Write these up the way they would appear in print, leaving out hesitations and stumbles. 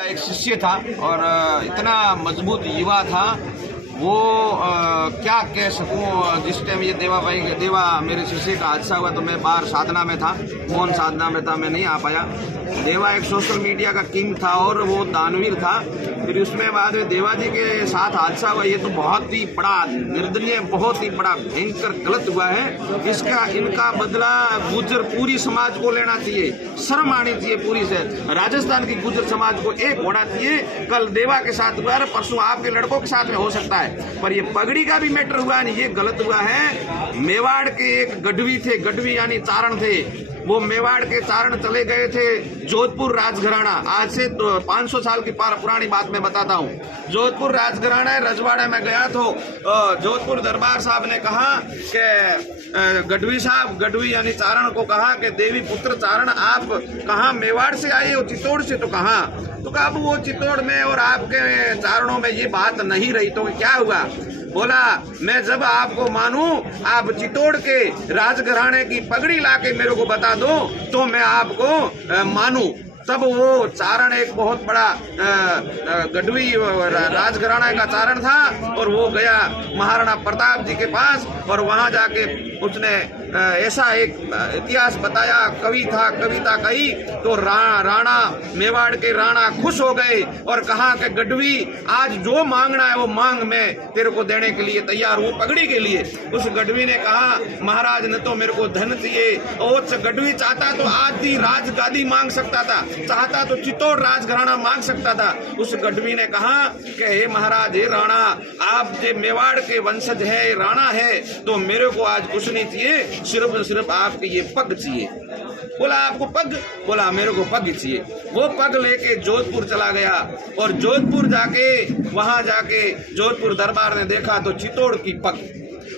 एक शिष्य था और इतना मजबूत युवा था वो क्या कह सकूं। जिस टाइम ये देवा मेरे शिष्य का हादसा हुआ तो मैं बाहर साधना में था, मौन साधना में था, मैं नहीं आ पाया। देवा एक सोशल मीडिया का किंग था और वो दानवीर था। फिर उसमें बाद में देवा जी के साथ हादसा हुआ, ये तो बहुत ही बड़ा निर्दयनीय, बहुत ही बड़ा भयंकर गलत हुआ है। इसका इनका बदला गुर्जर पूरी समाज को लेना चाहिए, शर्म आनी चाहिए पूरी से। राजस्थान की गुर्जर समाज को एक होना चाहिए। कल देवा के साथ हुआ, परसों आपके लड़कों के साथ में हो सकता है, पर ये पगड़ी का भी मैटर हुआ नहीं, ये गलत हुआ है। मेवाड़ के एक गढ़वी थे, गढ़वी यानी चारण थे, वो मेवाड़ के चारण चले गए थे जोधपुर राजघराना। आज से 500 साल की पुरानी बात मैं बताता हूँ। जोधपुर राजघराना रजवाड़े में गया तो जोधपुर दरबार साहब ने कहा कि गढ़वी साहब, गढ़वी यानी चारण को कहा कि देवी पुत्र चारण आप कहाँ मेवाड़ से आए हो? चित्तौड़ से। तो कहा तो कहा वो चित्तौड़ में और आपके चारणों में ये बात नहीं रही। तो क्या हुआ? बोला मैं जब आपको मानूं, आप चित्तौड़ के राजघराने की पगड़ी लाके मेरे को बता दो तो मैं आपको मानूं। तब वो चारण एक बहुत बड़ा गढ़वी राजघराना का चारण था और वो गया महाराणा प्रताप जी के पास और वहां जाके उसने ऐसा एक इतिहास बताया, कविता कही तो राणा, मेवाड़ के राणा खुश हो गए और कहा कि गढ़वी आज जो मांगना है वो मांग, मैं तेरे को देने के लिए तैयार हूँ पगड़ी के लिए। उस गढ़वी ने कहा महाराज ने तो मेरे को धन चाहिए, और गढ़वी चाहता तो आज ही राजगादी मांग सकता था, चाहता तो चित्तौड़ राजघराना मांग सकता था। उस गढ़वी ने कहा कि हे महाराज, हे राणा, आप जो मेवाड़ के वंशज है, राणा है, तो मेरे को आज कुछ नहीं चाहिए, सिर्फ आपके ये पग चाहिए। बोला आपको पग? बोला मेरे को पग चाहिए। वो पग लेके जोधपुर चला गया और जोधपुर जाके वहां जाके जोधपुर दरबार ने देखा तो चित्तौड़ की पग।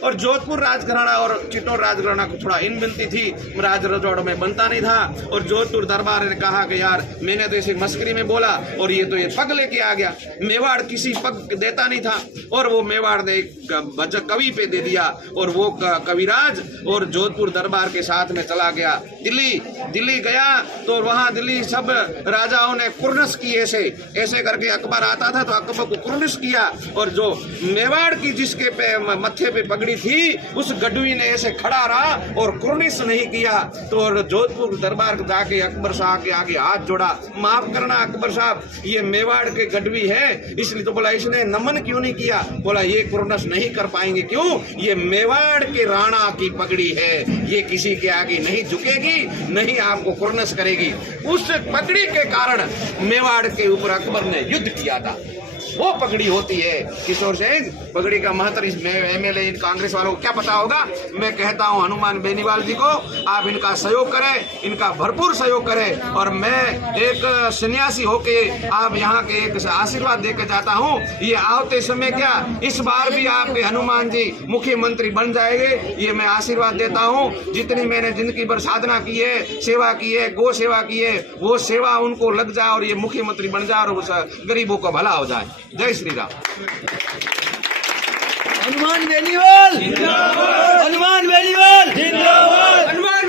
और जोधपुर राजघराना और चित्तौड़ राजघराना को थोड़ा इनबिनती थी, राज रजवाड़ों में बनता नहीं था। और जोधपुर दरबार ने कहा कि यार मैंने तो इसे मस्करी में बोला और ये तो ये पग लेके आ गया। मेवाड़ किसी पग देता नहीं था और वो मेवाड़ ने एक कवि पे दे दिया और वो कविराज और जोधपुर दरबार के साथ में चला गया दिल्ली गया तो वहां दिल्ली सब राजाओं ने कुर्नस की, ऐसे करके अकबर आता था तो अकबर को कुर्नस किया। और जो मेवाड़ की जिसके मत्थे पे पगड़ी थी उस गढ़वी ने ऐसे खड़ा रहा और कुर्निश नहीं किया। तो जोधपुर दरबार जाके अकबर साहब के आगे हाथ जोड़ा, माफ करना अकबर साहब, ये मेवाड़ के गढ़वी है इसलिए। तो बोला इसने नमन क्यों नहीं किया? बोला ये कुर्निश नहीं कर पाएंगे। क्यों? ये मेवाड़ के राणा की पगड़ी है, ये किसी के आगे नहीं झुकेगी, नहीं आपको कुर्निश करेगी। उस पगड़ी के कारण मेवाड़ के ऊपर अकबर ने युद्ध किया था। वो पगड़ी होती है किशोर सिंह, पगड़ी का महत्व इस एमएलए कांग्रेस वालों को क्या पता होगा। मैं कहता हूं हनुमान बेनीवाल जी को आप इनका सहयोग करें, इनका भरपूर सहयोग करें। और मैं एक सन्यासी होके आप यहाँ के एक आशीर्वाद देकर जाता हूं, ये आवते समय क्या इस बार भी आपके हनुमान जी मुख्यमंत्री बन जाएंगे, ये मैं आशीर्वाद देता हूँ। जितनी मैंने जिंदगी भर साधना की है, सेवा की है, गौ सेवा की है, वो सेवा उनको लग जाए और ये मुख्यमंत्री बन जाए और गरीबों का भला हो जाए। जय श्री राम। हनुमान बेनीवाल जिंदाबाद, हनुमान बेनीवाल जिंदाबाद, हनुमान